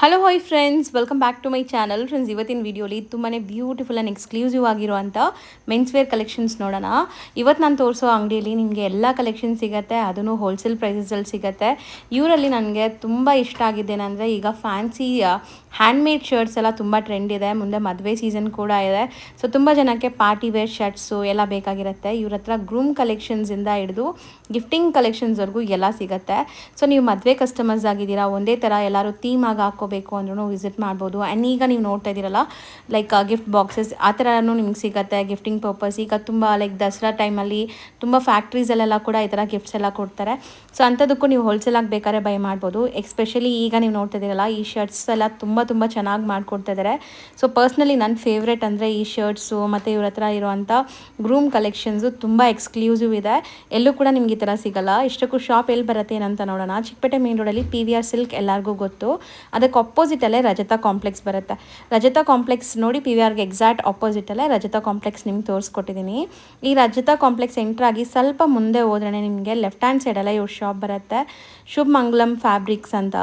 Hello hi friends, welcome back to my channel. Friends, ಇವತ್ತಿನ ವಿಡಿಯೋಲಿ ತುಂಬಾ ಬ್ಯೂಟಿಫುಲ್ ಆ್ಯಂಡ್ ಎಕ್ಸ್ಕ್ಲೂಸಿವ್ ಆಗಿರುವಂಥ ಮೆನ್ಸ್ ವೇರ್ ಕಲೆಕ್ಷನ್ಸ್ ನೋಡೋಣ. ಇವತ್ತು ನಾನು ತೋರಿಸೋ ಅಂಗಡಿಯಲ್ಲಿ ನಿಮಗೆ ಎಲ್ಲ ಕಲೆಕ್ಷನ್ ಸಿಗುತ್ತೆ, ಅದನ್ನು ಹೋಲ್ಸೇಲ್ ಪ್ರೈಸಸಲ್ಲಿ ಸಿಗುತ್ತೆ. ಇವರಲ್ಲಿ ನನಗೆ ತುಂಬ ಇಷ್ಟ ಆಗಿದ್ದೇನೆಂದರೆ, ಈಗ ಫ್ಯಾನ್ಸಿ ಹ್ಯಾಂಡ್ಮೇಡ್ ಶರ್ಟ್ಸ್ ಎಲ್ಲ ತುಂಬ ಟ್ರೆಂಡ್ ಇದೆ. ಮುಂದೆ ಮದುವೆ ಸೀಸನ್ ಕೂಡ ಇದೆ. ಸೊ ತುಂಬ ಜನಕ್ಕೆ ಪಾರ್ಟಿ ವೇರ್ ಶರ್ಟ್ಸು ಎಲ್ಲ ಬೇಕಾಗಿರುತ್ತೆ. ಇವ್ರ ಹತ್ರ ಗ್ರೂಮ್ ಕಲೆಕ್ಷನ್ಸಿಂದ ಹಿಡಿದು ಗಿಫ್ಟಿಂಗ್ ಕಲೆಕ್ಷನ್ಸ್ವರೆಗೂ ಎಲ್ಲ ಸಿಗುತ್ತೆ. ಸೊ ನೀವು ಮದುವೆ ಕಸ್ಟಮರ್ಸ್ ಆಗಿದ್ದೀರಾ, ಒಂದೇ ಥರ ಎಲ್ಲರೂ ಥೀಮ್ ಆಗಿ ಹಾಕ್ಕೋಬೇಕು ಅಂದ್ರೂ ವಿಸಿಟ್ ಮಾಡ್ಬೋದು. ಆ್ಯಂಡ್ ಈಗ ನೀವು ನೋಡ್ತಾ ಇದ್ದೀರಲ್ಲ, ಲೈಕ್ ಗಿಫ್ಟ್ ಬಾಕ್ಸಸ್ ಆ ಥರನೂ ನಿಮ್ಗೆ ಸಿಗುತ್ತೆ ಗಿಫ್ಟಿಂಗ್ ಪರ್ಪಸ್. ಈಗ ತುಂಬ ಲೈಕ್ ದಸರಾ ಟೈಮಲ್ಲಿ ತುಂಬ ಫ್ಯಾಕ್ಟ್ರೀಸಲ್ಲೆಲ್ಲ ಕೂಡ ಈ ಥರ ಗಿಫ್ಟ್ಸ್ ಎಲ್ಲ ಕೊಡ್ತಾರೆ. ಸೊ ಅಂಥದ್ದಕ್ಕೂ ನೀವು ಹೋಲ್ಸೇಲಾಗಿ ಬೇಕಾದ್ರೆ ಬೈ ಮಾಡ್ಬೋದು. ಎಸ್ಪೆಷಲಿ ಈಗ ನೀವು ನೋಡ್ತಾ ಇದ್ದೀರಲ್ಲ, ಈ ಶರ್ಟ್ಸ್ ಎಲ್ಲ ತುಂಬ ಚೆನ್ನಾಗಿ ಮಾಡಿಕೊಡ್ತಾ ಇದ್ದಾರೆ. ಸೊ ಪರ್ಸ್ನಲಿ ನನ್ನ ಫೇವ್ರೇಟ್ ಅಂದರೆ ಈ ಶರ್ಟ್ಸು ಮತ್ತು ಇವ್ರ ಹತ್ರ ಇರುವಂಥ ಗ್ರೂಮ್ ಕಲೆಕ್ಷನ್ಸು ತುಂಬ ಎಕ್ಸ್ಕ್ಲೂಸಿವ್ ಇದೆ. ಎಲ್ಲೂ ಕೂಡ ನಿಮ್ಗೆ ಈ ಥರ ಸಿಗಲ್ಲ. ಇಷ್ಟಕ್ಕೂ ಶಾಪ್ ಎಲ್ಲಿ ಬರುತ್ತೆ ಏನಂತ ನೋಡೋಣ. ಚಿಕ್ಕಪೇಟೆ ಮೇನ್ ರೋಡಲ್ಲಿ PVR ಸಿಲ್ಕ್ ಎಲ್ಲರಿಗೂ ಗೊತ್ತು. ಅದಕ್ಕೆ ಅಪೋಸಿಟಲ್ಲೇ ರಜತಾ ಕಾಂಪ್ಲೆಕ್ಸ್ ಬರುತ್ತೆ. ರಜತಾ ಕಾಂಪ್ಲೆಕ್ಸ್ ನೋಡಿ, PVRಗೆ ಎಕ್ಸಾಕ್ಟ್ ಅಪೋಸಿಟಲ್ಲೇ ರಜತಾ ಕಾಂಪ್ಲೆಕ್ಸ್ ನಿಮ್ಗೆ ತೋರಿಸ್ಕೊಟ್ಟಿದ್ದೀನಿ. ಈ ರಜತಾ ಕಾಂಪ್ಲೆಕ್ಸ್ ಎಂಟ್ರಾಗಿ ಸ್ವಲ್ಪ ಮುಂದೆ ಹೋದ್ರೆ ನಿಮಗೆ ಲೆಫ್ಟ್ ಹ್ಯಾಂಡ್ ಸೈಡಲ್ಲೇ ಇವ್ರ ಶಾಪ್ ಬರುತ್ತೆ, ಶುಭ್ ಮಂಗಲಂ ಫ್ಯಾಬ್ರಿಕ್ಸ್ ಅಂತ.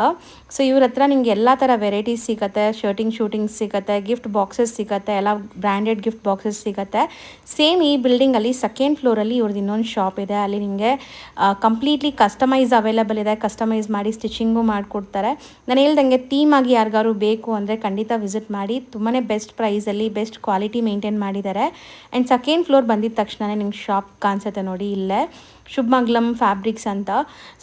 ಸೊ ಇವ್ರ ಹತ್ರ ನಿಮ್ಗೆ ಎಲ್ಲ ಥರ ವೆರೈಟೀಸ್ ಸಿಗುತ್ತೆ. ಶೂಟಿಂಗ್ಸ್ ಸಿಗುತ್ತೆ, ಗಿಫ್ಟ್ ಬಾಕ್ಸಸ್ ಸಿಗುತ್ತೆ, ಎಲ್ಲ ಬ್ರ್ಯಾಂಡೆಡ್ ಗಿಫ್ಟ್ ಬಾಕ್ಸಸ್ ಸಿಗುತ್ತೆ. ಸೇಮ್ ಈ ಬಿಲ್ಡಿಂಗಲ್ಲಿ ಸೆಕೆಂಡ್ ಫ್ಲೋರಲ್ಲಿ ಇವ್ರದ್ದು ಇನ್ನೊಂದು ಶಾಪ್ ಇದೆ. ಅಲ್ಲಿ ನಿಮಗೆ ಕಂಪ್ಲೀಟ್ಲಿ ಕಸ್ಟಮೈಸ್ ಅವೈಲೇಬಲ್ ಇದೆ. ಕಸ್ಟಮೈಸ್ ಮಾಡಿ ಸ್ಟಿಚಿಂಗು ಮಾಡಿಕೊಡ್ತಾರೆ. ನಾನು ಹೇಳ್ದಂಗೆ ಥೀಮ್ ಆಗಿ ಯಾರಿಗಾರು ಬೇಕು ಅಂದರೆ ಖಂಡಿತ ವಿಸಿಟ್ ಮಾಡಿ. ತುಂಬಾ ಬೆಸ್ಟ್ ಪ್ರೈಸಲ್ಲಿ ಬೆಸ್ಟ್ ಕ್ವಾಲಿಟಿ ಮೇಂಟೈನ್ ಮಾಡಿದ್ದಾರೆ. ಆ್ಯಂಡ್ ಸೆಕೆಂಡ್ ಫ್ಲೋರ್ ಬಂದಿದ್ದ ತಕ್ಷಣವೇ ನಿಮ್ಗೆ ಶಾಪ್ ಕಾಣಿಸುತ್ತೆ ನೋಡಿ, ಇಲ್ಲೇ ಶುಭಮಂಗಲಂ ಫ್ಯಾಬ್ರಿಕ್ಸ್ ಅಂತ.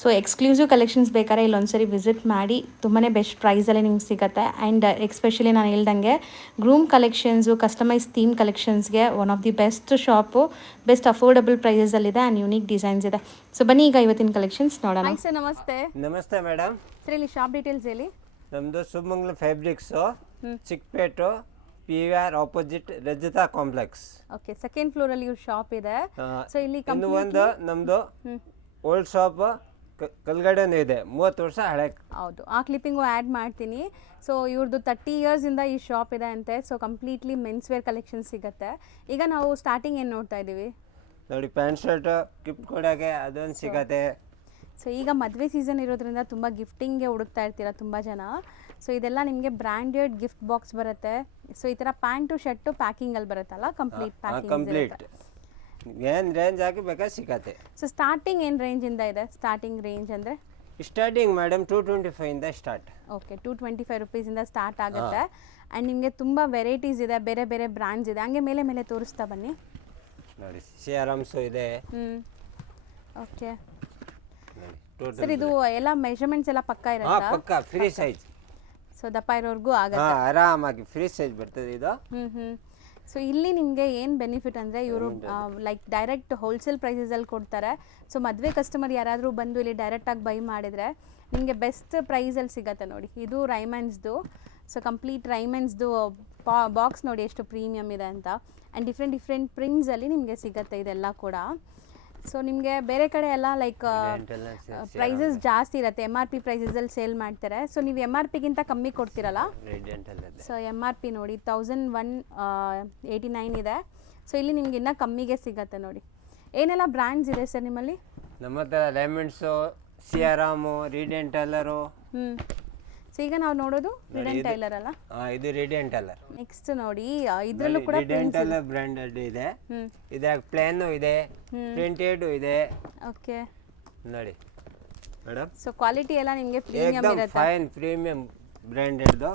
ಸೊ ಎಕ್ಸ್ಕ್ಲೂಸಿವ್ ಕಲೆಕ್ಷನ್ಸ್ ಬೇಕಾದ್ರೆ ಇಲ್ಲೊಂದ್ಸರಿ ವಿಸಿಟ್ ಮಾಡಿ. ತುಂಬಾ ಬೆಸ್ಟ್ ಪ್ರೈಸಲ್ಲಿ ನಿಮ್ಗೆ ಸಿಗುತ್ತೆ. ಆ್ಯಂಡ್ ಎಕ್ಸ್ಪೆಷಲಿ ನಾನು ಹೇಳ್ದಂಗೆ ಗ್ರೂಮ್ ಕಲೆಕ್ಷನ್ಸು, ಕಸ್ಟಮೈಸ್ ಥೀಮ್ ಕಲೆಕ್ಷನ್ಸ್ಗೆ one of the best shop, best affordable ಪ್ರೈಸಲ್ಲಿದೆ ಆ್ಯಂಡ್ ಯೂನಿಕ್ ಡಿಸೈನ್ಸ್ ಇದೆ. ಸೊ ಬನ್ನಿ ಈಗ ಇವತ್ತಿನ ಕಲೆಕ್ಷನ್ಸ್ ನೋಡೋಣ. ಹಾಯ್ ಸರ್, ನಮಸ್ತೆ. ನಮಸ್ತೆ ಮೇಡಮ್. ಸರ್, ಇಲ್ಲಿ ಶಾಪ್ ಡೀಟೇಲ್ಸ್ ಹೇಳಿ. ನಮ್ಮದು Shubhamangala fabrics, Chickpet, PVR opposite Rajata complex. Okay, second ಫ್ಲೋರಲ್ಲಿ ಇವ್ರ ಶಾಪ್ ಇದೆ. ಸೊ ಇಲ್ಲಿ ಇನ್ನು ಒಂದು ನಮ್ಮದು ಓಲ್ಡ್ ಶಾಪ್ ಕಲ್ಗಡೆನೂ ಇದೆ, 30 ವರ್ಷ ಹಳೆ. ಹೌದು, ಆ ಕ್ಲಿಪ್ಪಿಂಗು ಆ್ಯಡ್ ಮಾಡ್ತೀನಿ. ಸೊ ಇವ್ರದ್ದು 30 ಇಯರ್ಸಿಂದ ಈ ಶಾಪ್ ಇದೆ ಅಂತೆ. So completely men's wear collection ಸಿಗುತ್ತೆ. ಈಗ ನಾವು ಸ್ಟಾರ್ಟಿಂಗ್ ಏನು ನೋಡ್ತಾ ಇದ್ದೀವಿ ನೋಡಿ, ಪ್ಯಾಂಟ್ ಶರ್ಟ್ ಗಿಫ್ಟ್ ಕೊಡೋಕ್ಕೆ ಅದೊಂದು ಸಿಗತ್ತೆ. ಸೊ ಈಗ ಮದುವೆ ಸೀಸನ್ ಇರೋದ್ರಿಂದ ತುಂಬ ಗಿಫ್ಟಿಂಗ್ಗೆ ಹುಡುಕ್ತಾ ಇರ್ತೀರ ತುಂಬ ಜನ. ಸೊ ಇದೆಲ್ಲ ನಿಮಗೆ ಬ್ರ್ಯಾಂಡೆಡ್ ಗಿಫ್ಟ್ ಬಾಕ್ಸ್ ಬರುತ್ತೆ. ಸೊ ಈ ಥರ ಪ್ಯಾಂಟು ಶರ್ಟು ಪ್ಯಾಕಿಂಗಲ್ಲಿ ಬರುತ್ತಲ್ಲ, ಕಂಪ್ಲೀಟ್ ಕಂಪ್ಲೀಟ್ ಏನು ರೇಂಜ್ ಆಗಿ ಬೇಕಾದ್ರೆ ಸಿಗತ್ತೆ. ಸೊ ಸ್ಟಾರ್ಟಿಂಗ್ ಏನು ರೇಂಜಿಂದ ಇದೆ? ಸ್ಟಾರ್ಟಿಂಗ್ ರೇಂಜ್ ಅಂದರೆ ಸ್ಟಾರ್ಟಿಂಗ್ ಮೇಡಮ್ 225 ಇಂದ ಸ್ಟಾರ್ಟ್. ಓಕೆ, 225 ರುಪೀಸಿಂದ ಸ್ಟಾರ್ಟ್ ಆಗುತ್ತೆ. ಆ್ಯಂಡ್ ನಿಮಗೆ ತುಂಬ ವೆರೈಟೀಸ್ ಇದೆ, ಬೇರೆ ಬೇರೆ ಬ್ರ್ಯಾಂಡ್ಸ್ ಇದೆ. ಹಂಗೆ ಮೇಲೆ ತೋರಿಸ್ತಾ ಬನ್ನಿ. ನೋಡಿ, ಸಿಆರ್ಎಮ್ಸು ಇದೆ. ಓಕೆ ಸರ್, ಇದು ಎಲ್ಲ ಮೆಷರ್ಮೆಂಟ್ಸ್ ಎಲ್ಲ ಪಕ್ಕ ಇರುತ್ತೆ? ಪಕ್ಕ ಫ್ರೀ ಸೈಜ್. ಸೊ ದಪ್ಪ ಇರೋರ್ಗೂ ಆಗುತ್ತೆ, ಆರಾಮಾಗಿ ಫ್ರೀ ಸೈಜ್ ಬರ್ತದೆ ಇದು. ಸೊ ಇಲ್ಲಿ ನಿಮಗೆ ಏನು ಬೆನಿಫಿಟ್ ಅಂದರೆ, ಇವರು ಲೈಕ್ ಡೈರೆಕ್ಟ್ ಹೋಲ್ಸೇಲ್ ಪ್ರೈಸಸಲ್ಲಿ ಕೊಡ್ತಾರೆ. ಸೊ ಮದುವೆ ಕಸ್ಟಮರ್ ಯಾರಾದರೂ ಬಂದು ಇಲ್ಲಿ ಡೈರೆಕ್ಟಾಗಿ ಬೈ ಮಾಡಿದರೆ ನಿಮಗೆ ಬೆಸ್ಟ್ ಪ್ರೈಸಲ್ಲಿ ಸಿಗುತ್ತೆ. ನೋಡಿ, ಇದು ರೈಮಂಡ್ಸ್ದು. ಸೊ ಕಂಪ್ಲೀಟ್ ರೈಮಂಡ್ಸ್ದು ಬಾಕ್ಸ್ ನೋಡಿ ಎಷ್ಟು ಪ್ರೀಮಿಯಮ್ ಇದೆ ಅಂತ. ಆ್ಯಂಡ್ ಡಿಫ್ರೆಂಟ್ ಪ್ರಿಂಟ್ಸಲ್ಲಿ ನಿಮಗೆ ಸಿಗುತ್ತೆ ಇದೆಲ್ಲ ಕೂಡ. ಸೊ ನಿಮಗೆ ಬೇರೆ ಕಡೆ ಎಲ್ಲ ಲೈಕ್ ಪ್ರೈಸಸ್ ಜಾಸ್ತಿ ಇರುತ್ತೆ, MRP ಪ್ರೈಸಸಲ್ಲಿ ಸೇಲ್ ಮಾಡ್ತಾರೆ. ಸೊ ನೀವು MRPಗಿಂತ ಕಮ್ಮಿ ಕೊಡ್ತೀರಲ್ಲ. ಸೊ MRP ನೋಡಿ 1189 ಇದೆ. ಸೊ ಇಲ್ಲಿ ನಿಮ್ಗೆ ಇನ್ನೂ ಕಮ್ಮಿಗೆ ಸಿಗುತ್ತೆ ನೋಡಿ. ಏನೆಲ್ಲ ಬ್ರ್ಯಾಂಡ್ಸ್ ಇದೆ ಸರ್ ನಿಮ್ಮಲ್ಲಿ? ನಮ್ಮ ಹತ್ರ ರೆಮಂಡ್ಸು, ಸಿಆರಾಮು, ರೀಡಿಯನ್ ಟೈಲರು. ಸೊ ಈಗ ನಾವು ನೋಡೋದು ರೀಡಿಯನ್ ಟೈಲರ್ ಅಲ್ಲ? ಇದು ರೀಡಿಯನ್ ಟೈಲರ್. ನೆಕ್ಸ್ಟ್ ನೋಡಿ, ಇದರಲ್ಲೂ ಕೂಡ ರೀಡಿಯನ್ ಟೈಲರ್ ಬ್ರ್ಯಾಂಡೆಡ್ ಇದೆ. ಇದಾಗ ಪ್ಲೇನು ಇದೆ, ಪ್ರಿಂಟೆಡ್ ಇದೆ. ಓಕೆ ನೋಡಿ ಮೇಡಮ್, ಸೊ ಕ್ವಾಲಿಟಿ ಎಲ್ಲ ನಿಮಗೆ ಪ್ರೀಮಿಯಂ ಇರುತ್ತೆ. ಫೈನ್ ಪ್ರೀಮಿಯಂ ಬ್ರ್ಯಾಂಡೆಡ್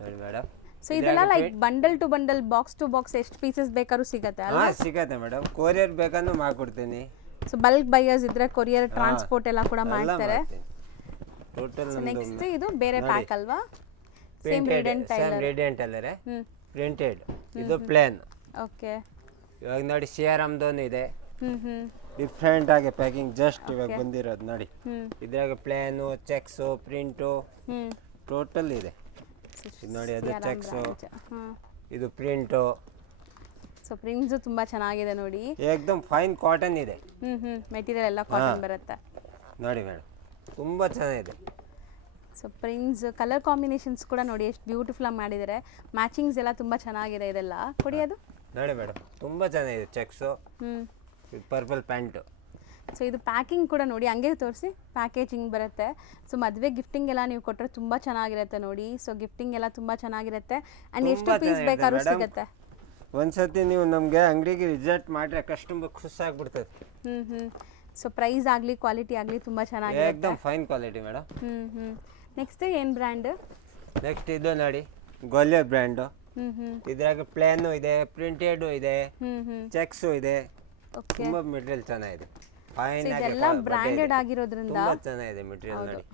ನೋಡಿ ಮೇಡಮ್. ಸೊ ಇದೆಲ್ಲ like bundle to bundle, box to box ಎಷ್ಟು ಪೀಸಸ್ ಬೇಕಾದ್ರೂ ಸಿಗುತ್ತೆ ಅಲ್ಲ? ಸಿಗತ್ತೆ ಮೇಡಮ್. ಕೊರಿಯರ್ ಬೇಕಂದ್ರೂ ಮಾಡ್ಕೊಡ್ತೀನಿ. ಸೊ ಬಲ್ಕ್ ಬೈಯರ್ಸ್ ಇದ್ರೆ ಕೊರಿಯರ್ ಟ್ರಾನ್ಸ್ಪೋರ್ಟ್ ಎಲ್ಲ ಕೂಡ ಮಾಡ್ತಾರೆ. ಟೋಟಲ್ ನೆಕ್ಸ್ಟ್ ಇದು ಬೇರೆ ಪ್ಯಾಕ್ ಅಲ್ವಾ? ಸೇಮ್ ರೇಡಿಯನ್ ಟೈಲರ್, ಪ್ರಿಂಟೆಡ್. ಇದು ಪ್ಲೇನ್. ಓಕೆ, ಇವಾಗ ನೋಡಿ ಸಿಆರ್ಎಮ್ದೊಂದು ಇದೆ. ಡಿಫ್ರೆಂಟ್ ಆಗಿ ಪ್ಯಾಕಿಂಗ್ ಜಸ್ಟ್ ಇವಾಗ ಬಂದಿರೋದು ನೋಡಿ. ಇದ್ರಾಗ ಪ್ಲೇನು, ಚೆಕ್ಸು, ಪ್ರಿಂಟು ಟೋಟಲ್ ಇದೆ. ನೋಡಿ, ಅದು ಚೆಕ್ಸು, ಇದು ಪ್ರಿಂಟು. ಸೊ ಪ್ರಿಂಟ್ಸು ತುಂಬ ಚೆನ್ನಾಗಿದೆ ನೋಡಿ. ಏಕ್ದಮ್ ಫೈನ್ ಕಾಟನ್ ಇದೆ. ಮೆಟೀರಿಯಲ್ ಎಲ್ಲ ಕಾಟನ್ ಬರುತ್ತೆ ನೋಡಿ ಮೇಡಮ್, ತುಂಬ ಚೆನ್ನಾಗಿದೆ. ಸೊ ಪ್ರಿಂಟ್ಸ್ ಕಲರ್ ಕಾಂಬಿನೇಷನ್ಸ್ ಕೂಡ ನೋಡಿ ಎಷ್ಟು ಬ್ಯೂಟಿಫುಲ್ ಆಗಿ ಮಾಡಿದ್ದಾರೆ. ಮ್ಯಾಚಿಂಗ್ಸ್ ಎಲ್ಲ ತುಂಬ ಚೆನ್ನಾಗಿದೆ. ಇದೆಲ್ಲ ಕೊಡಿ ಅದು ನೋಡಿ ಮೇಡಮ್, ತುಂಬ ಚೆನ್ನಾಗಿದೆ. Checks, purple pant. ಸೊ ಇದು ಪ್ಯಾಕಿಂಗ್ ಕೂಡ ನೋಡಿ ಹಂಗೆ ತೋರಿಸಿ, ಪ್ಯಾಕೇಜಿಂಗ್ ಬರುತ್ತೆ. ಸೊ ಮದುವೆ ಗಿಫ್ಟಿಂಗ್ ಎಲ್ಲ ನೀವು ಕೊಟ್ಟರೆ ತುಂಬ ಚೆನ್ನಾಗಿರುತ್ತೆ ನೋಡಿ. ಸೊ ಗಿಫ್ಟಿಂಗ್ ಎಲ್ಲ ತುಂಬ ಚೆನ್ನಾಗಿರುತ್ತೆ. ಆ್ಯಂಡ್ ಎಷ್ಟು ತುಂಬಾ ಪೀಸ್ ಚೆನ್ನಾಗಿದೆ ಬೇಕಾದ್ರೂ madam. ಸಿಗುತ್ತೆ. ಒಂದ್ಸತಿ ನೀವು ನಮಗೆ ಅಂಗಡಿಗೆ ವಿಸಿಟ್ ಮಾಡಿದ್ರೆ ಕಸ್ಟಮರ್ ಖುಷಿಯಾಗ್ಬಿಡ್ತದೆ. ಸೊ ಪ್ರೈಸ್ ಆಗಲಿ ಕ್ವಾಲಿಟಿ ಆಗಲಿ ತುಂಬ ಚೆನ್ನಾಗಿದೆ. ಏಕ್ದಮ್ ಫೈನ್ ಕ್ವಾಲಿಟಿ ಮೇಡಮ್. ನೆಕ್ಸ್ಟ್ ಏನು ಬ್ರ್ಯಾಂಡ್? ನೆಕ್ಸ್ಟ್ ಇದು ನೋಡಿ ಗ್ವಾಲಿಯರ್ ಬ್ರ್ಯಾಂಡು. ಹ್ಞೂ ಇದ್ರಾಗ ಪ್ಲೇನು ಇದೆ, ಪ್ರಿಂಟೆಡು ಇದೆ, ಚೆಕ್ಸು ಇದೆ. ಓಕೆ. ತುಂಬಾ ಮೆಟೀರಿಯಲ್ ಚೆನ್ನಾಗಿದೆ. ಫೈನ್ ಆಗಿ ಇದೆಲ್ಲ ಬ್ರ್ಯಾಂಡೆಡ್ ಆಗಿರೋದ್ರಿಂದ ತುಂಬಾ ಚೆನ್ನಾಗಿದೆ ಮೆಟೀರಿಯಲ್ ನೋಡಿ.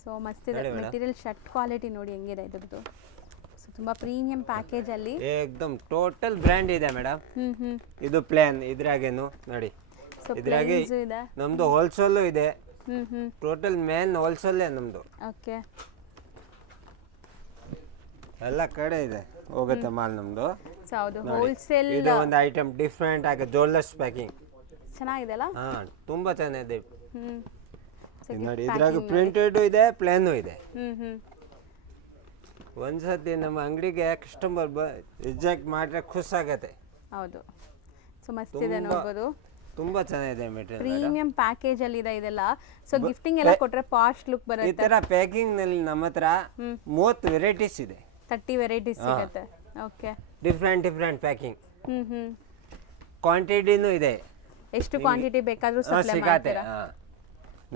ಸೊ ಮಸ್ತ್ ಇದೆ ಮೆಟೀರಿಯಲ್. ಶರ್ಟ್ ಕ್ವಾಲಿಟಿ ನೋಡಿ ಹೆಂಗಿದೆ ಇದ್ರದ್ದು. ಸೊ ತುಂಬ ಪ್ರೀಮಿಯಂ ಪ್ಯಾಕೇಜಲ್ಲಿ ಏಕ್ದಮ್ ಟೋಟಲ್ ಬ್ರ್ಯಾಂಡ್ ಇದೆ ಮೇಡಮ್. ಇದು ಪ್ಲೇನ್ ಇದ್ರಾಗೇನು ನೋಡಿ. ಸೊ ಇದ್ರಾಗೆ ಇದೆ. ನಮ್ದು ಹೋಲ್ಸೇಲು ಇದೆ. ಹ್ಞೂ ಟೋಟಲ್ ಮೇನ್ ಹೋಲ್ಸೇಲೇ ನಮ್ದು. ಓಕೆ. ಎಲ್ಲ ಕಡೆ ಇದೆ ಹೋಗುತ್ತೆ ಮಾಲ್ ನಮ್ದು. ಸೊ ಹೌದು ಹೋಲ್ಸೇಲ್. ಇದು ಒಂದು ಐಟಮ್ ಡಿಫ್ರೆಂಟ್ ಆಗಿ ಜೋಲ್ಲೆಸ್ ಪ್ಯಾಕಿಂಗ್ ಚೆನ್ನಾಗಿದೆಲ್ಲ. ಹಾ ತುಂಬಾ ಚೆನ್ನಾಗಿದೆ. ಸೊ ಇದು ನೋಡಿ ಇದ್ರಾಗ ಪ್ರಿಂಟೆಡ್ ಇದೆ, ಪ್ಲೇನು ಇದೆ. ಹ್ಞೂ ಒಂದ್ಸತಿ ನಮ್ಮ ಅಂಗಡಿಗೆ ಕಸ್ಟಮರ್ ರಿಜೆಕ್ಟ್ ಮಾಡಿದ್ರೆ ಖುಷಾಗತ್ತೆ. ಹೌದು. ಸೊ ಮಸ್ತ್ ಇದೆ ನೋಡ್ಬೋದು. ತುಂಬಾ ಚೆನ್ನಾಗಿದೆ ಮೆಟೀರಿಯಲ್. ಪ್ರೀಮಿಯಂ ಪ್ಯಾಕೇಜ್ ಅಲ್ಲಿ ಇದೆ ಇದೆಲ್ಲ. ಸೊ ಗಿಫ್ಟಿಂಗ್ ಎಲ್ಲ ಕೊಟ್ರೆ ಪಾಸ್ಟ್ ಲುಕ್ ಈ ಬರುತ್ತೆ. ತರ ಪ್ಯಾಕಿಂಗ್ ನಲ್ಲಿ ನಮ್ಮ ಹತ್ರ 30 ವೆರೈಟೀಸ್ ಇದೆ. 30 ವೆರೈಟೀಸ್ ಸಿಗುತ್ತೆ. ಓಕೆ. Different packing. ಹ್ಮ್ ಕ್ವಾಂಟಿಟಿನೂ ಇದೆ. ಎಷ್ಟು ಕ್ವಾಂಟಿಟಿ ಬೇಕಾದ್ರೂ ಸಪ್ಲೈ ಸಿಗತ್ತೆ. ಮಾಡ್ತೀರಾ?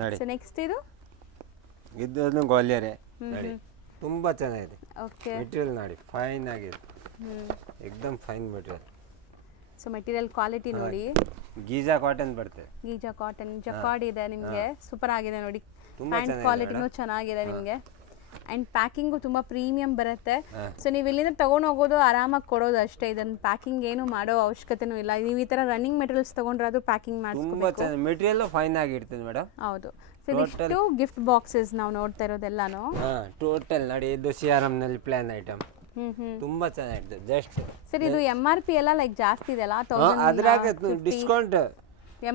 ನೋಡಿ ಸೊ ನೆಕ್ಸ್ಟ್ ಇದು ಇದನ್ನು ಗ್ವಾಲಿಯರೇ ನೋಡಿ. ತುಂಬಾ ಚೆನ್ನಾಗಿದೆ ಓಕೆ. ಮೆಟೀರಿಯಲ್ ನೋಡಿ. ಫೈನ್ ಆಗಿದೆ. ಏಕ್ದಮ್ fine material. So material quality ನೋಡಿ. ಗೀಜಾ ಕಾಟನ್ ಬರ್ತದೆ. ಗೀಜಾ ಕಾಟನ್ ಜಕಾರ್ಡ್ ಇದೆ ನಿಮಗೆ. ಸೂಪರ್ ಆಗಿದೆ ನೋಡಿ. ತುಂಬಾ ಪ್ಯಾಂಟ್ ಚೆನ್ನಾಗಿದೆ ಕ್ವಾಲಿಟಿನೂ ಚೆನ್ನಾಗಿದೆ ನಿಮಗೆ. ಆ್ಯಂಡ್ ಪ್ಯಾಕಿಂಗು ತುಂಬ ಪ್ರೀಮಿಯಂ ಬರುತ್ತೆ. ಸೊ ನೀವು ಇಲ್ಲಿಂದ ತೊಗೊಂಡು ಹೋಗೋದು ಆರಾಮಾಗಿ ಕೊಡೋದು ಅಷ್ಟೇ. ಇದನ್ನು ಪ್ಯಾಕಿಂಗ್ ಏನು ಮಾಡೋ ಅವಶ್ಯಕತೆನೂ ಇಲ್ಲ. ನೀವು ಈ ಥರ ರನ್ನಿಂಗ್ ಮೆಟೀರಿಯಲ್ಸ್ ತೊಗೊಂಡ್ರೆ ಅದು ಪ್ಯಾಕಿಂಗ್ ತುಂಬಾ ಮಾಡಿಸ್ಕೋಬೇಕು. ಚೆನ್ನಾಗಿ ಮೆಟೀರಿಯಲ್ ಫೈನ್ ಆಗಿರ್ತದೆ ಮೇಡಮ್. ಹೌದು. ಸೊ ಇದಿಷ್ಟು ಗಿಫ್ಟ್ ಬಾಕ್ಸಸ್ ನಾವು ನೋಡ್ತಾ ಇರೋದೆಲ್ಲಾನು. ಟೋಟಲ್ ನೋಡಿ ಇದು CRM ನಲ್ಲಿ ಪ್ಲಾನ್ ಐಟಮ್. ಹ್ಮ್ ತುಂಬಾ ಚೆನ್ನಾಗಿರ್ತದೆ. ಜಸ್ಟ್ ಸರ್ ಇದು MRP ಎಲ್ಲ ಲೈಕ್ ಜಾಸ್ತಿ ಇದೆಲ್ಲ. ಅದ್ರಾಗ ಡಿಸ್ಕೌಂಟ್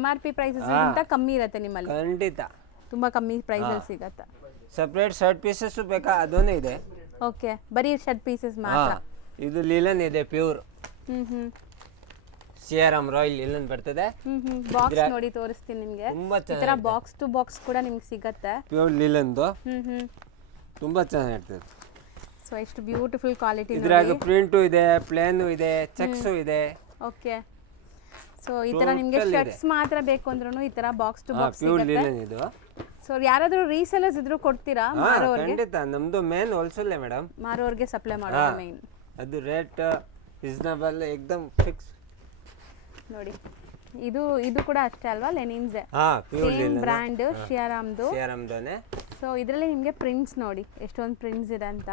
MRP ಪ್ರೈಸಸ್ ಗಿಂತ ಕಮ್ಮಿ ಇರುತ್ತೆ ನಿಮ್ಮಲ್ಲಿ. ಖಂಡಿತ ತುಂಬಾ ಕಮ್ಮಿ ಪ್ರೈಸಲ್ಲಿ ಸಿಗತ್ತೆ. ಸಪ್ರೇಟ್ ಶರ್ಟ್ ಪೀಸಸ್ ಬೇಕಾ ಅದನ್ನೇ ಇದೆ. ಓಕೆ. ಬರೀ ಶರ್ಟ್ ಪೀಸಸ್ ಮಾತ್ರ. ಇದು ಲೀಲನ್ ಇದೆ ಪ್ಯೂರ್. ಹ್ಮ್ CRM ರಾಯಲ್ ಲೀಲನ್ ಬರ್ತದೆ. ಬಾಕ್ಸ್ ನೋಡಿ ತೋರಿಸ್ತೀನಿ ನಿಮಗೆ. ತುಂಬಾ ಈ ತರ ಬಾಕ್ಸ್ ಟು ಬಾಕ್ಸ್ ಕೂಡ ನಿಮ್ಗೆ ಸಿಗತ್ತೆ. ಪ್ಯೂರ್ ಲೀಲನ್ದು ಹ್ಮ್ ತುಂಬಾ ಚೆನ್ನಾಗಿರ್ತದೆ. ಸೊ ಎಷ್ಟು ಬ್ಯೂಟಿಫುಲ್ ಕ್ವಾಲಿಟಿ. ಇದ್ರಾಗ ಪ್ರಿಂಟು ಇದೆ, ಪ್ಲೇನು ಇದೆ, ಚೆಕ್ಸು ಇದೆ. ಓಕೆ. ಸೊ ಈ ತರ ನಿಮಗೆ ಶರ್ಟ್ಸ್ ಮಾತ್ರ ಬೇಕು ಅಂದ್ರೂ ಈ ತರ ಬಾಕ್ಸ್ ಟು ಬಾಕ್ಸ್ ಪ್ಯೂರ್ ಸಿಗುತ್ತೆ. ಲೀಲನ್ ಇದು. ಸೊ ಯಾರಾದ್ರೂ ರೀಸೆಲರ್ಸ್ ಇದ್ರು ಕೊಡ್ತೀರಾ? ಮಾರೋರ್ಗೆ ಖಂಡಿತ ನಮ್ದು ಮೇನ್ ಹೋಲ್ಸೇಲ್ ಮೇಡಮ್. ಮಾರೋರ್ಗೆ ಸಪ್ಲೈ ಮಾಡೋದು ಮೇನ್. ಅದು ರೇಟ್ ರೀಸನಬಲ್ ಏಕ್ದಮ್ ಫಿಕ್ಸ್ ನೋಡಿ. ಇದು ಕೂಡ ಅಷ್ಟೇ ಅಲ್ವಾ? ಲೆನಿನ್ಸ್ ಪ್ಯೂರ್ ಸೇಮ್ ಬ್ರ್ಯಾಂಡ್ ಶಿಯಾರಾಮ್ದು. CRMದನೇ. ಸೊ ಇದರಲ್ಲಿ ನಿಮಗೆ ಪ್ರಿಂಟ್ಸ್ ನೋಡಿ ಎಷ್ಟೊಂದು ಪ್ರಿಂಟ್ಸ್ ಇದೆ ಅಂತ.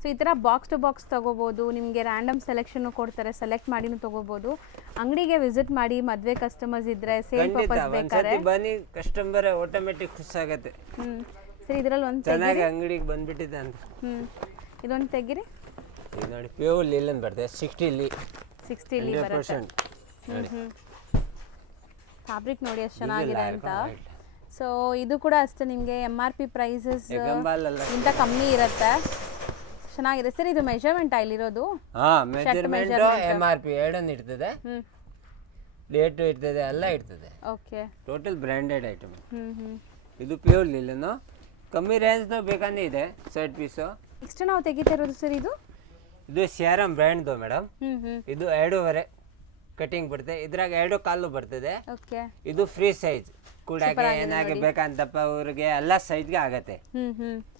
ಸೊ ಈ ಥರ ಬಾಕ್ಸ್ ಟು ಬಾಕ್ಸ್ ತೊಗೋಬೋದು. ನಿಮಗೆ ರ್ಯಾಂಡಮ್ ಸೆಲೆಕ್ಷನ್ನು ಕೊಡ್ತಾರೆ, ಸೆಲೆಕ್ಟ್ ಮಾಡಿನೂ ತೊಗೋಬೋದು. ಅಂಗಡಿಗೆ ವಿಸಿಟ್ ಮಾಡಿ. ಮದುವೆ ಕಸ್ಟಮರ್ಸ್ ಇದ್ದರೆ ಸೇಲ್ ಪರ್ಪಸ್ ಬೇಕಾದ್ರೆ ಬನ್ನಿ, ಕಸ್ಟಮರ್ ಆಟೋಮೆಟಿಕ್ ಖುಷಾಗತ್ತೆ. ಸರಿ ಇದರಲ್ಲಿ ಒಂದು ಚೆನ್ನಾಗಿ ಅಂಗಡಿಗೆ ಬಂದ್ಬಿಟ್ಟಿದೆ ಅಂತ. ಇದೊಂದು ತೆಗಿರಿ. ಇದು ನೋಡಿ ಪ್ಯೂರ್ ಲೀಲನ್ ಬರ್ತದೆ. 60 ಬರುತ್ತೆ. ಫ್ಯಾಬ್ರಿಕ್ ನೋಡಿ ಎಷ್ಟು ಚೆನ್ನಾಗಿದೆ ಅಂತ. ಸೊ ಇದು ಕೂಡ ಅಷ್ಟೇ ನಿಮಗೆ MRP ಪ್ರೈಸಸ್ ಇಂತ ಕಮ್ಮಿ ಇರುತ್ತೆ. ಚೆನ್ನಾಗಿದೆ ಸರ್. ಇದು ಮೆಜರ್ಮೆಂಟ್ ಇಲ್ಲಿರೋದು. ಮೆಜರ್ಮೆಂಟ್ MRP ಎರಡನ್ನು ಇರ್ತದೆ. ಡೇಟ್ ಇರ್ತದೆ, ಎಲ್ಲ ಇರ್ತದೆ. ಓಕೆ. Total branded item. ಇದು ಪ್ಯೂರ್ ಲೀಲನ್. ಕಮ್ಮಿ ರೇಂಜ್ ಬೇಕಂದ್ರೆ ಇದೆ ಶರ್ಟ್ ಪೀಸು. ನೆಕ್ಸ್ಟ್ ನಾವು ತೆಗಿತಾ ಇರೋದು ಸರ್ ಇದು CRM ಬ್ರ್ಯಾಂಡ್ದು ಮೇಡಮ್. ಇದು 2.5 ಕಟಿಂಗ್ ಬರ್ತದೆ. ಇದ್ರಾಗ 2 ಕಾಲು ಬರ್ತದೆ. ಓಕೆ. ಇದು ಫ್ರೀ ಸೈಜ್ ಕೂಡಾಗೆ ಏನಾಗಿ ಬೇಕಂತಪ್ಪ ಅವ್ರಿಗೆ ಎಲ್ಲ ಸೈಜ್ಗೆ ಆಗತ್ತೆ.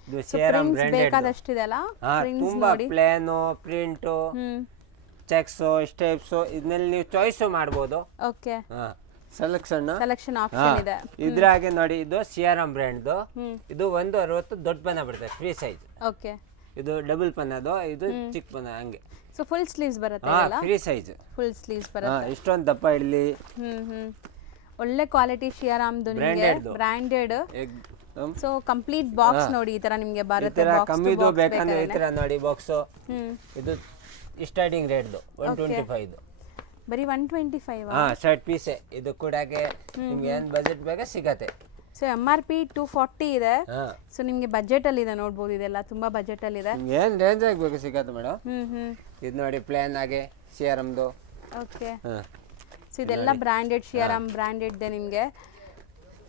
ಇದು CRM ಬ್ರ್ಯಾಂಡೆಡ್. ಬೇಕಾದಷ್ಟಿದೆಲ್ಲ ತುಂಬಾ ಪ್ಲೇನು, ಪ್ರಿಂಟು, ಚೆಕ್ಸು, ಸ್ಟೆಪ್ಸು ಇದನ್ನೆಲ್ಲ ನೀವು ಚಾಯ್ಸ್ ಮಾಡ್ಬೋದು. ಓಕೆ. ಸೆಲೆಕ್ಷನ್ ಆಪ್ಷನ್ ಇದೆ. ಇದ್ರಾಗೆ ನೋಡಿ ಇದು CRM ಬ್ರ್ಯಾಂಡ್ದು. ಇದು 1.60 ದೊಡ್ಡ ಪನ್ನ ಬರ್ತದೆ ಫ್ರೀ ಸೈಜ್. ಓಕೆ. ಇದು ಡಬಲ್ ಪನ್ನದು, ಇದು ಚಿಕ್ಕ ಪನ್ನ ಹಂಗೆ. ಸೊ ಫುಲ್ ಸ್ಲೀವ್ಸ್ ಬರುತ್ತೆ ಅಲ್ಲ? Free size. ಫುಲ್ ಸ್ಲೀವ್ಸ್ ಬರುತ್ತೆ. ಇಷ್ಟೊಂದು ದಪ್ಪ ಇಡ್ಲಿ. ಒಳ್ಳೆ ಕ್ವಾಲಿಟಿ ಶಿಯಾರಾಮ್ದು ನಿಮಗೆ ಬ್ರ್ಯಾಂಡೆಡ್. ಸೊ ಕಂಪ್ಲೀಟ್ ಬಾಕ್ಸ್ ನೋಡಿ ಈ ತರ ನಿಮಗೆ ಬರುತ್ತೆ. ಕಮ್ಮಿದು ಬೇಕಂದ್ರೆ ಈ ತರ ನೋಡಿ ಬಾಕ್ಸ್. ಇದು ಸ್ಟಾರ್ಟಿಂಗ್ ರೇಟ್ದು 125. ಬರೀ 125. ಶರ್ಟ್ ಪೀಸೆ. ಇದು ಕೂಡಾಗೆ ನಿಮ್ಗೆ ಏನ್ ಬಜೆಟ್ ಬೇಗ ಸಿಗತ್ತೆ. ಸೊ MRP 240 ಇದೆ. ಸೊ ನಿಮಗೆ ಬಜೆಟ್ ಅಲ್ಲಿ ಇದೆ ನೋಡ್ಬೋದು. ಇದೆಲ್ಲ ತುಂಬಾ ಬಜೆಟ್ ಅಲ್ಲಿ ಇದೆ. ಏನ್ ರೇಂಜ್ ಆಗಿ ಬೇಕು ಸಿಗತ್ತೆ ಮೇಡಮ್. ಇದು ನೋಡಿ ಪ್ಲೇನ್ ಆಗಿ CRMದು. ಓಕೆ. ಸೊ ಇದೆಲ್ಲ ಬ್ರ್ಯಾಂಡೆಡ್ ಶಿಯಾರಾಮ್ ಬ್ರ್ಯಾಂಡೆಡ್ದೆ ನಿಮಗೆ.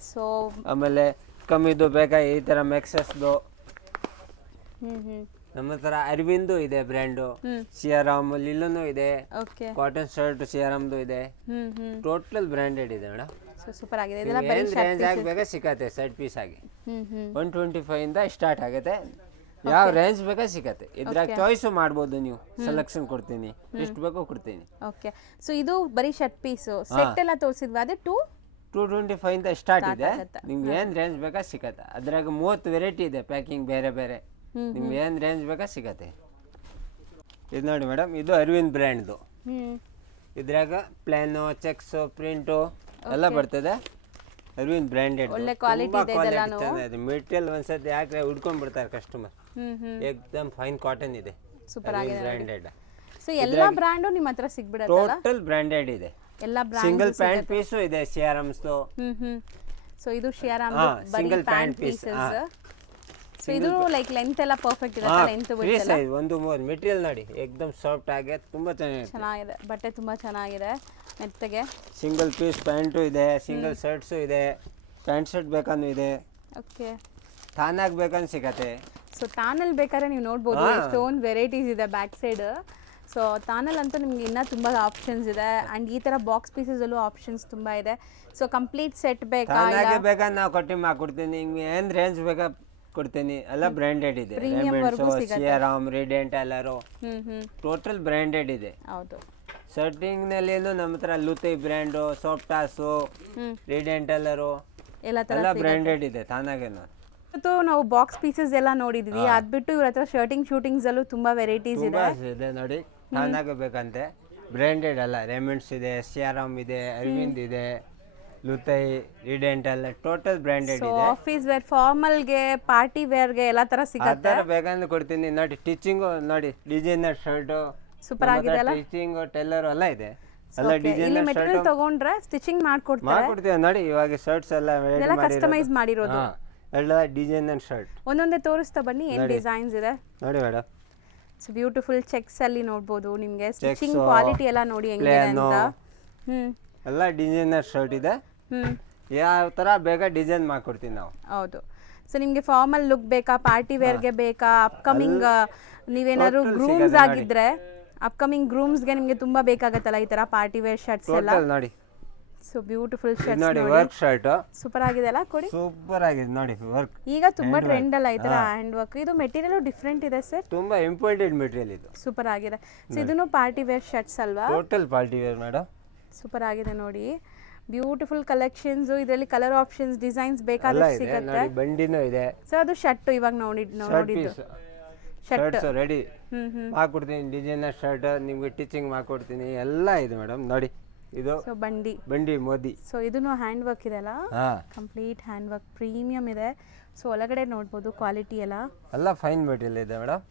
ಸೊ ಆಮೇಲೆ ಕಮ್ಮಿದು ಬೇಕಾ ಈ ಥರ ಮೆಕ್ಸಸ್ದು ಹ್ಞೂ ನಮ್ಮ ಹತ್ರ ಅರವಿಂದು ಇದೆ ಬ್ರ್ಯಾಂಡು, ಸಿಯಾರಾಮ್ ಲಿಲ್ಲನು ಇದೆ, ಓಕೆ. ಕಾಟನ್ ಶರ್ಟ್ ಸಿಯಾರಾಮ್ದು ಇದೆ, ಹ್ಞೂ ಟೋಟಲ್ ಬ್ರ್ಯಾಂಡೆಡ್ ಇದೆ ಮೇಡಮ್. ಸೊ ಸೂಪರ್ ಆಗಿದೆ. ಇದೆಲ್ಲ ಬರೀ ಏನು ರೇಂಜ್ ಆಗಿ ಬೇಕಾ ಸಿಕ್ಕತ್ತೆ ಸೆಟ್ ಪೀಸ್ ಆಗಿ. ಹ್ಞೂ 125 ಇಂದ ಸ್ಟಾರ್ಟ್ ಆಗುತ್ತೆ, ಯಾವ ರೇಂಜ್ ಬೇಕಾ ಸಿಕ್ಕತ್ತೆ. ಇದ್ರಾಗ ಚಾಯ್ಸು ಮಾಡ್ಬೋದು ನೀವು, ಸೆಲೆಕ್ಷನ್ ಕೊಡ್ತೀನಿ, ಎಷ್ಟು ಬೇಕೋ ಕೊಡ್ತೀನಿ. ಓಕೆ. ಸೊ ಇದು ಬರೀ ಶರ್ಟ್ ಪೀಸು ಸೆಟ್ ಎಲ್ಲ ತೋರಿಸಿದ್ವಿ, ಅದೇ 225 ಇಂದ ಸ್ಟಾರ್ಟ್ ಇದೆ. ನಿಮ್ಗೆ ಏನು ರೇಂಜ್ ಬೇಕಾ ಸಿಕ್ಕತ್ತೆ. ಅದ್ರಾಗ 30 ವೆರೈಟಿ ಇದೆ ಪ್ಯಾಕಿಂಗ್ ಬೇರೆ ಬೇರೆ, ನಿಮ್ಗೆ ಏನು ರೇಂಜ್ ಬೇಕಾ ಸಿಕ್ಕತ್ತೆ. ಇದು ನೋಡಿ ಮೇಡಮ್, ಇದು ಅರವಿಂದ್ ಬ್ರ್ಯಾಂಡ್ದು. ಇದ್ರಾಗ ಪ್ಲಾನು, ಚೆಕ್ಸು, ಪ್ರಿಂಟು ಎಲ್ಲ ಬರ್ತದೆ. ಅರವಿಂದ್ ಬ್ರ್ಯಾಂಡೆಡ್, ಒಳ್ಳೆ ಕ್ವಾಲಿಟಿ ಇದೆ ಇದೆಲ್ಲಾನು. ಚೆನ್ನಾಗಿದೆ ಮೆಟೀರಿಯಲ್. ಒಂದ್ಸತಿ ಯಾಕೆ ಹುಡ್ಕೊಂಡ್ ಬಿಡ್ತಾರೆ ಕಸ್ಟಮರ್. ಏಕ್ದಮ್ ಫೈನ್ ಕಾಟನ್ ಇದೆ, ಸೂಪರ್ ಆಗಿದೆ ಬ್ರ್ಯಾಂಡೆಡ್. ಸೊ ಎಲ್ಲ ಬ್ರ್ಯಾಂಡು ನಿಮ್ಮ ಹತ್ರ ಸಿಗ್ಬಿಡುತ್ತಲ್ಲ, ಟೋಟಲ್ ಬ್ರ್ಯಾಂಡೆಡ್ ಇದೆ. ಎಲ್ಲ ಬ್ರ್ಯಾಂಡ್ ಸಿಂಗಲ್ ಪ್ಯಾಂಟ್ ಪೀಸು ಇದೆ ಸಿಯಾರಾಮ್ಸ್ದು. ಸೊ ಇದು ಶಿಯಾರಾಮ್ ಬರೀ single pant pant piece. Pieces. So ಇದು ಲೈಕ್ ಲೆಂತ್ ಎಲ್ಲ ಪರ್ಫೆಕ್ಟ್ ಇರುತ್ತೆ, ಲೆಂತ್ ಫ್ರೀ ಸೈಜ್ 1-3 ಮೆಟೀರಿಯಲ್ ನೋಡಿ, ಏಕ್ದಮ್ ಸಾಫ್ಟ್ ಆಗಿ ತುಂಬಾ ಚೆನ್ನಾಗಿದೆ. ಬಟ್ಟೆ ತುಂಬಾ ಚೆನ್ನಾಗಿದೆ ಮೆತ್ತಗೆ. ಸಿಂಗಲ್ ಪೀಸ್ ಪ್ಯಾಂಟು ಇದೆ, ಸಿಂಗಲ್ ಶರ್ಟ್ಸು ಇದೆ, ಪ್ಯಾಂಟ್ ಶರ್ಟ್ ಬೇಕಂದ್ರೂ ಇದೆ, ಓಕೆ. ತಾನಾಗ್ ಬೇಕಂದ್ ಸಿಗತ್ತೆ. ಸೊ ತಾನಲ್ಲಿ ಬೇಕಾದ್ರೆ ನೀವು ನೋಡ್ಬೋದು ಎಷ್ಟೊಂದು ವೆರೈಟೀಸ್ ಇದೆ ಬ್ಯಾಕ್ ಸೈಡ್. ಸೊ ತಾನಲ್ಲಿ ಅಂತೂ ನಿಮ್ಗೆ ಇನ್ನೂ ತುಂಬ ಆಪ್ಷನ್ಸ್ ಇದೆ, ಆ್ಯಂಡ್ ಈ ಥರ ಬಾಕ್ಸ್ ಪೀಸಸಲ್ಲೂ ಆಪ್ಷನ್ಸ್ ತುಂಬ ಇದೆ. ಸೊ ಕಂಪ್ಲೀಟ್ ಸೆಟ್ ಬೇಕಾ, ತಾನಾಗೆ ಬೇಕಂದ್ ನಾವು ಕೊಟ್ಟು ಮಾಡ್ಕೊಡ್ತೀನಿ. ನಿಮ್ಗೆ ಏನು ರೇಂಜ್ ಬೇಕಾ ಕೊಡ್ತೀನಿ. ಎಲ್ಲ ಬ್ರ್ಯಾಂಡೆಡ್ ಇದೆ, ಸಿಯಾರಾಮ್, ರೇಡಿಯಂಟ್ ಎಲ್ಲರೂ ಟೋಟಲ್ ಬ್ರ್ಯಾಂಡೆಡ್ ಇದೆ. ಹೌದು. ಶರ್ಟಿಂಗ್ನಲ್ಲೇನು ನಮ್ಮ ಹತ್ರ ಲುತೈ ಬ್ರ್ಯಾಂಡು, ಸಾಫ್ಟಾಸು, ರೇಡಿಯಂಟ್ ಎಲ್ಲರೂ ಎಲ್ಲ ಬ್ರ್ಯಾಂಡೆಡ್ ಇದೆ ತಾನಾಗೇನು. ಇವತ್ತು ನಾವು ಬಾಕ್ಸ್ ಪೀಸಸ್ ಎಲ್ಲ ನೋಡಿದ್ವಿ, ಅದ್ ಬಿಟ್ಟು ಇವ್ರ ಹತ್ರ ಶರ್ಟಿಂಗ್ಸ್ ಅಲ್ಲೂ ತುಂಬಾ ವೆರೈಟೀಸ್ ಇದೆ ನೋಡಿ. ತಾನಾಗ ಬೇಕಂತೆ ಬ್ರ್ಯಾಂಡೆಡ್ ಅಲ್ಲ, ರೇಮಂಡ್ಸ್ ಇದೆ, ಸಿಯಾರಾಮ್ ಇದೆ, ಅರವಿಂದ್ ಇದೆ, ಲುತೈ, ರೇಡಿಯಂಟ್ ಎಲ್ಲ ಟೋಟಲ್ ಬ್ರ್ಯಾಂಡೆಡ್ ಇದೆ. ಆಫೀಸ್ ವೇರ್, ಫಾರ್ಮಲ್ ಗೆ, ಪಾರ್ಟಿ ವೇರ್ ಗೆ ಎಲ್ಲ ತರ ಸಿಗುತ್ತೆ. ಬೇಕಂದ್ರೆ ಕೊಡ್ತೀನಿ ನೋಡಿ. ಸ್ಟಿಚಿಂಗ್ ನೋಡಿ, ಡಿಸೈನರ್ ಶರ್ಟ್ ಸೂಪರ್ ಆಗಿದೆ ಅಲ್ಲ. ಸ್ಟಿಚಿಂಗ್ ಟೈಲರ್ ಎಲ್ಲ ಇದೆ, ಎಲ್ಲ ಇಲ್ಲಿ ಮೆಟೀರಿಯಲ್ ತಗೊಂಡ್ರೆ ಸ್ಟಿಚಿಂಗ್ ಮಾಡ್ಕೊಡ್ತೀವಿ ನೋಡಿ. ಇವಾಗ ಶರ್ಟ್ಸ್ ಎಲ್ಲ ಕಸ್ಟಮೈಸ್ ಮಾಡಿರೋದು, ಎಲ್ಲ ಡಿಸೈನರ್ ಶರ್ಟ್. ಒಂದೊಂದೇ ತೋರಿಸ್ತಾ ಬನ್ನಿ ಏನ್ ಡಿಸೈನ್ಸ್ ಇದೆ ನೋಡಿ ಮೇಡಮ್. ಸೊ ಬ್ಯೂಟಿಫುಲ್ ಚೆಕ್ಸ್ ಅಲ್ಲಿ ನೋಡ್ಬೋದು ನಿಮ್ಗೆ. ಸ್ಟಿಚಿಂಗ್ ಕ್ವಾಲಿಟಿ ಎಲ್ಲ ನೋಡಿ ಹೆಂಗಿದೆ ಅಂತ. ಎಲ್ಲ ಡಿಸೈನರ್ ಶರ್ಟ್ ಇದೆ, ಯಾವ ತರ ಬೇಕಾ ಡಿಸೈನ್ ಮಾಡ್ಕೊಡ್ತೀವಿ ನಾವು. ಹೌದು. ಸೊ ನಿಮ್ಗೆ ಫಾರ್ಮಲ್ ಲುಕ್ ಬೇಕಾ, ಪಾರ್ಟಿ ವೇರ್ಗೆ ಬೇಕಾ, ಅಪ್ಕಮಿಂಗ್ ನೀವೇನಾದ್ರು ಗ್ರೂಮ್ಸ್ ಆಗಿದ್ರೆ ಅಪ್ಕಮಿಂಗ್ ಗ್ರೂಮ್ಸ್ಗೆ ನಿಮ್ಗೆ ತುಂಬಾ ಬೇಕಾಗತ್ತಲ್ಲ ಈ ತರ ಪಾರ್ಟಿ ವೇರ್ ಶರ್ಟ್ಸ್ ಎಲ್ಲ ನೋಡಿ. ಸೊ ಬ್ಯೂಟಿಫುಲ್ ಶರ್ಟ್ಸ್ ನೋಡಿ, ವರ್ಕ್ ಶರ್ಟ್ ಸೂಪರ್ ಆಗಿದೆ ಅಲ್ಲ. ಕೊಡಿ, ಸೂಪರ್ ಆಗಿದೆ ನೋಡಿ ವರ್ಕ್. ಈಗ ತುಂಬಾ ಟ್ರೆಂಡ್ ಅಲ್ಲ ಈ ತರ ಹ್ಯಾಂಡ್ ವರ್ಕ್. ಇದು ಮೆಟೀರಿಯಲ್ ಡಿಫ್ರೆಂಟ್ ಇದೆ ಸರ್, ತುಂಬಾ ಇಂಪಾರ್ಟೆಂಟ್ ಮೆಟೀರಿಯಲ್ ಇದು. ಸೂಪರ್ ಆಗಿದೆ. ಸೊ ಇದನ್ನು ಪಾರ್ಟಿ ವೇರ್ ಶರ್ಟ್ಸ್ ಅಲ್ವಾ? Total party wear madam. Super ಆಗಿದೆ ನೋಡಿ, ಬ್ಯೂಟಿಫುಲ್ ಕಲೆಕ್ಷನ್ಸ್. ಇದರಲ್ಲಿ ಕಲರ್ ಆಪ್ಷನ್ಸ್, ಡಿಸೈನ್ಸ್ ಬೇಕಾದ್ರೆ ಸಿಗುತ್ತೆ. ಬಂಡಿನೂ ಇದೆ. ಸೊ ಅದು ಶರ್ಟ್ ಇವಾಗ ನೋಡಿದ್ದು ಶರ್ಟ್ಸ್ ರೆಡಿ ಮಾಡ್ಕೊಡ್ತೀನಿ. ಡಿಸೈನರ್ ಶರ್ಟ್ ನಿಮ್ಗೆ ಸ್ಟಿಚಿಂಗ್ ಮಾಡ್ಕೊಡ್ತೀನಿ, ಎಲ್ಲ ಇದೆ ಮೇಡಮ್ ನೋಡಿ. ಇದು ಬಂಡಿ ಮೋದಿ. ಸೊ ಇದನ್ನು ಹ್ಯಾಂಡ್ ವರ್ಕ್ ಇದೆ ಅಲ್ಲ, ಕಂಪ್ಲೀಟ್ ಹ್ಯಾಂಡ್ ವರ್ಕ್, ಪ್ರೀಮಿಯಂ ಇದೆ. ಸೊ ಒಳಗಡೆ ನೋಡ್ಬೋದು ಕ್ವಾಲಿಟಿ ಎಲ್ಲ ಫೈನ್ ಮೆಟೀರಿಯಲ್ ಇದೆ ಮೇಡಮ್.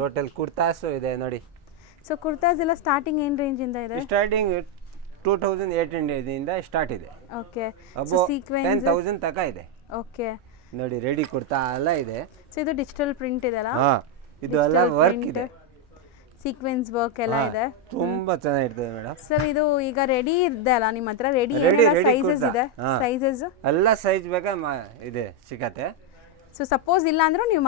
ಟೋಟಲ್ ಕುರ್ತಾಸು ಇದೆ ನೋಡಿ. ಸೊ ಕುರ್ತಾಸ್ ಎಲ್ಲ ಸ್ಟಾರ್ಟಿಂಗ್ ಏನ್ ರೇಂಜ್ ಇಂದ ಇದೆ? ಸ್ಟಾರ್ಟಿಂಗ್ 2800 ಇಂದ ಸ್ಟಾರ್ಟ್ ಇದೆ. ಓಕೆ. ಸೊ ಸೀಕ್ವೆನ್ಸ್ 10000 ತನಕ ಇದೆ. ಓಕೆ ನೋಡಿ, ರೆಡಿ ಕುರ್ತಾ ಎಲ್ಲ ಇದೆ. ಸೊ ಇದು ಡಿಜಿಟಲ್ ಪ್ರಿಂಟ್ ಇದೆ ಅಲ್ಲ? ಇದು ಎಲ್ಲ ವರ್ಕ್ ಇದೆ, ಸೀಕ್ವೆನ್ಸ್ ವರ್ಕ್ ಎಲ್ಲ ಇದೆ. ತುಂಬಾ ಚೆನ್ನಾಗಿರ್ತದೆ ಮೇಡಮ್. ಸರ್ ಇದು ಈಗ ರೆಡಿ ಇದೆ ಅಲ್ಲ ನಿಮ್ಮ ಹತ್ರ? ರೆಡಿ ಸೈಜಸ್ ಇದೆ, ಸೈಜಸ್ ಎಲ್ಲ ಸೈಜ್ ಬೇಕಾ ಇದೆ ಸಿಗತ್ತೆ. ಸೊ ಸಪೋಸ್ ಇಲ್ಲ ಅಂದ್ರೆ ನೀವು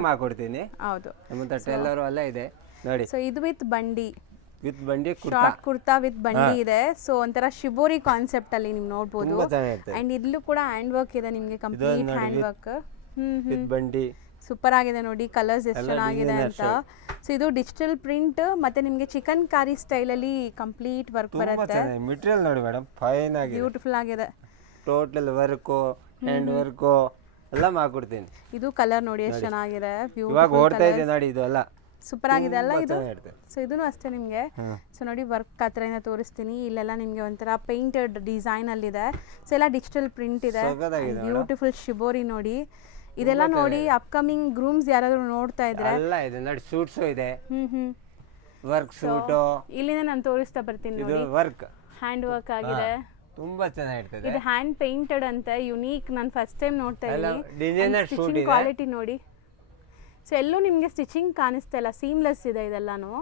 ಮಾಡ್ಕೊಡ್ತೀನಿ. ಹೌದು, ನಮ್ಮ ಟೈಲರ್ ಎಲ್ಲ ಇದೆ ನೋಡಿ. ಸೊ ಇದು ವಿತ್ ಬಂಡಿ ಶಾರ್ಟ್ ಕುರ್ತಾ ವಿತ್ ಬಂಡಿ ಇದೆ. ಸೊ ಒಂಥರ ಶಿಬೋರಿ ಕಾನ್ಸೆಪ್ಟ್ ಅಲ್ಲಿ ನೀವು ನೋಡ್ಬೋದು. ಅಂಡ್ ಇಲ್ಲೂ ಕೂಡ ಹ್ಯಾಂಡ್ ವರ್ಕ್ ಇದೆ ನಿಮ್ಗೆ, ಕಂಪ್ಲೀಟ್ ಹ್ಯಾಂಡ್ ವರ್ಕ್ ಬಂಡಿ. ಸೂಪರ್ ಆಗಿದೆ ನೋಡಿ, ಕಲರ್ಸ್ ಎಷ್ಟು ಚೆನ್ನಾಗಿದೆ ಅಂತ. ಸೊ ಇದು ಡಿಜಿಟಲ್ ಪ್ರಿಂಟ್ ಮತ್ತೆ ನಿಮ್ಗೆ ಚಿಕನ್ ಕಾರಿ ಸ್ಟೈಲ್ ಅಲ್ಲಿ ಕಂಪ್ಲೀಟ್ ವರ್ಕ್ ಬರುತ್ತೆ. ಮೆಟೀರಿಯಲ್ ನೋಡಿ ಮೇಡಮ್, ಫೈನ್ ಆಗಿದೆ, ಬ್ಯೂಟಿಫುಲ್ ಆಗಿದೆ. ಟೋಟಲ್ ವರ್ಕ್, ಹ್ಯಾಂಡ್ ವರ್ಕ್ ಎಲ್ಲ ಮಾಡ್ಕೊಡ್ತೀನಿ. ಇದು ಕಲರ್ ನೋಡಿ ಎಷ್ಟು ಚೆನ್ನಾಗಿದೆ, ಇವಾಗ ಓಡ್ತಾ ಇದೆ ನೋಡಿ. ಇದು ಎಲ್ಲ ಸೂಪರ್ ಆಗಿದೆ ಅಲ್ಲ ಇದು? ಸೊ ಇದನ್ನು ಅಷ್ಟೇ ನಿಮಗೆ. ಸೊ ನೋಡಿ ವರ್ಕ್ ಹತ್ರದಿಂದ ತೋರಿಸ್ತೀನಿ. ಇಲ್ಲೆಲ್ಲ ನಿಮಗೆ ಒಂಥರ ಪೇಂಟೆಡ್ ಡಿಸೈನ್ ಅಲ್ಲಿ ಇದೆ. ಸೊ ಎಲ್ಲ ಡಿಜಿಟಲ್ ಪ್ರಿಂಟ್ ಇದೆ, ಬ್ಯೂಟಿಫುಲ್ ಶಿಬೋರಿ ನೋಡಿ. ಇದೆಲ್ಲ ನೋಡಿ ಅಪ್ಕಮಿಂಗ್ ಗ್ರೂಮ್ಸ್ ಯಾರಾದ್ರೂ ನೋಡ್ತಾ ಇದ್ರೆ ಎಲ್ಲ ಇದೆ ನೋಡಿ. ಸೂಟ್ಸ್ ಇದೆ, ವರ್ಕ್ ಸೂಟ್. ಇಲ್ಲಿಂದ ನಾನು ತೋರಿಸ್ತಾ ಬರ್ತೀನಿ ನೋಡಿ. ವರ್ಕ್ ಹ್ಯಾಂಡ್ ವರ್ಕ್ ಆಗಿದೆ, ತುಂಬಾ ಚೆನ್ನಾಗಿರ್ತದೆ. ಇದು ಹ್ಯಾಂಡ್ ಪೇಂಟೆಡ್ ಅಂತ ಯುನೀಕ್. ನಾನು ಫಸ್ಟ್ ಟೈಮ್ ನೋಡ್ತಾ ಇದ್ದೀನಿ. ಡಿಸೈನರ್ ಸೂಟ್ ಇದೆ, ಕ್ವಾಲಿಟಿ ನೋಡಿ. ಸೊ ಎಲ್ಲೂ ನಿಮಗೆ ಸ್ಟಿಚಿಂಗ್ ಕಾಣಿಸ್ತಾ ಇಲ್ಲ, ಸೀಮ್ಲೆಸ್ ಇದೆ ಇದೆಲ್ಲಾನು.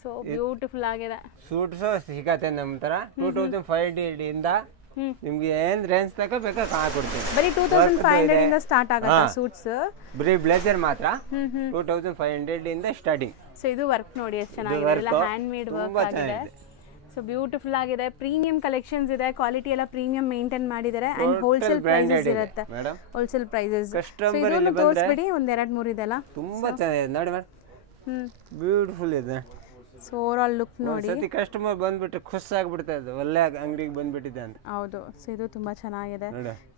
ಸೊ ಬ್ಯೂಟಿಫುಲ್ ಆಗಿದೆ. ಸೂಟ್ಸ್ ಸಿಗತ್ತೆ ನಮ್ಮ ತರ 2500 ಇಂದ ನಿಮ್ಗೆ ಏನ್ ರೇಂಜ್ ತಕ ಬೇಕಾ ಕೊಡ್ತೀನಿ. ಬರೀ 2500 ಇಂದ ಸ್ಟಾರ್ಟ್ ಆಗುತ್ತೆ ಸೂಟ್ಸ್. ಬರೀ ಬ್ಲೇಸರ್ ಮಾತ್ರ 2500 ಇಂದ ಸ್ಟಾರ್ಟಿಂಗ್. ಸೊ ಇದು ವರ್ಕ್ ನೋಡಿ ಎಷ್ಟು ಚೆನ್ನಾಗಿದೆ, ಎಲ್ಲ ಹ್ಯಾಂಡ್ ಮೇಡ್ ವರ್ಕ್ ಆಗಿದೆ. ಸೊ ಬ್ಯೂಟಿಫುಲ್ ಆಗಿದೆ, ಪ್ರೀಮಿಯಂ ಕಲೆಕ್ಷನ್ಸ್ ಇದೆ, ಕ್ವಾಲಿಟಿ ಎಲ್ಲ ಪ್ರೀಮಿಯಂ ಮೇಂಟೈನ್ ಮಾಡಿದ್ದಾರೆ ಅಂಡ್ ಹೋಲ್ಸೇಲ್ ಪ್ರೈಸಸ್ ಇರುತ್ತೆ. Wholesale prices. ಇದನ್ನು ತೋರಿಸ್ಬಿಡಿ, ಒಂದ್ 2-3 ಇದೆಲ್ಲ ತುಂಬಾ ಚೆನ್ನಾಗಿದೆ ನೋಡಿ ಮೇಡಮ್. ಬ್ಯೂಟಿಫುಲ್ ಇದೆ. ಸೊ ಓವರ್ ಆಲ್ ಲುಕ್ ನೋಡಿ. ಸತಿ ಕಸ್ಟಮರ್ ಬಂದ್ಬಿಟ್ಟು ಖುಷಿ ಆಗ್ಬಿಡ್ತದೆ, ಒಳ್ಳೆ ಅಂಗಡಿಗೆ ಬಂದ್ಬಿಟ್ಟಿದೆ ಅಂತ. ಹೌದು. ಸೊ ಇದು ತುಂಬಾ ಚೆನ್ನಾಗಿದೆ,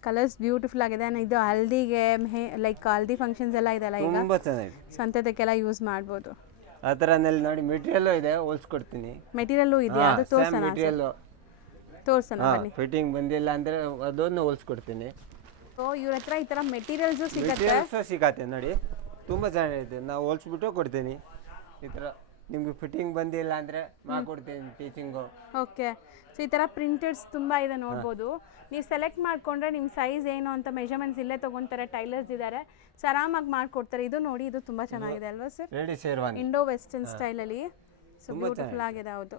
ಕಲರ್ಸ್ ಬ್ಯೂಟಿಫುಲ್ ಆಗಿದೆ. ಇದು ಹಲ್ದಿಗೆ ಲೈಕ್ ಹಲ್ದಿ ಫಂಕ್ಷನ್ಸ್ ಎಲ್ಲ ಇದೆಲ್ಲ ಈಗ ತುಂಬಾ ಚೆನ್ನಾಗಿದೆ, ಸಂತೆದಕ್ಕೆಲ್ಲ ಯೂಸ್ ಮಾಡ್ಬೋದು. ಆ ಥರನಲ್ಲಿ ನೋಡಿ ಮೆಟೀರಿಯಲ್ ಇದೆ, ಹೋಲ್ಸ್ಕೊಡ್ತೀನಿ. ಮೆಟೀರಿಯಲ್ ಇದೆ, ಅದು ತೋರ್ಸೋಣ ಬನ್ನಿ. ಫಿಟ್ಟಿಂಗ್ ಬಂದಿಲ್ಲ ಅಂದ್ರೆ ಅದನ್ನು ಹೋಲ್ಸ್ಕೊಡ್ತೀನಿ. ಸೊ ಇವ್ರ ಹತ್ರ ಈ ತರ ಮೆಟೀರಿಯಲ್ಸ್ ಸಿಗತ್ತೆ ನೋಡಿ, ತುಂಬಾ ಚೆನ್ನಾಗಿದೆ. ನಾವು ಹೋಲ್ಸ್ಬಿಟ್ಟು ಕೊಡ್ತೀನಿ. ಈ ಥರ ನಿಮ್ಗೆ ಫಿಟ್ಟಿಂಗ್ ಬಂದಿಲ್ಲ ಅಂದರೆ ಮಾಡ್ಕೊಡ್ತೀನಿ ಟೀಚಿಂಗು. ಓಕೆ. ಸೊ ಈ ಥರ ಪ್ರಿಂಟೆಡ್ಸ್ ತುಂಬ ಇದೆ ನೋಡ್ಬೋದು. ನೀವು ಸೆಲೆಕ್ಟ್ ಮಾಡಿಕೊಂಡ್ರೆ ನಿಮ್ಮ ಸೈಜ್ ಏನು ಅಂತ ಮೆಷರ್ಮೆಂಟ್ಸ್ ಇಲ್ಲೇ ತೊಗೊತಾರೆ, ಟೈಲರ್ಸ್ ಇದ್ದಾರೆ, ಸೊ ಆರಾಮಾಗಿ ಮಾಡಿಕೊಡ್ತಾರೆ. ಇದು ನೋಡಿ, ಇದು ತುಂಬ ಚೆನ್ನಾಗಿದೆ ಅಲ್ವಾ sir? Ready sherwani Indo western ಸ್ಟೈಲಲ್ಲಿ. ಸೊ ಬ್ಯೂಟಿಫುಲ್ ಆಗಿದೆ. ಹೌದು.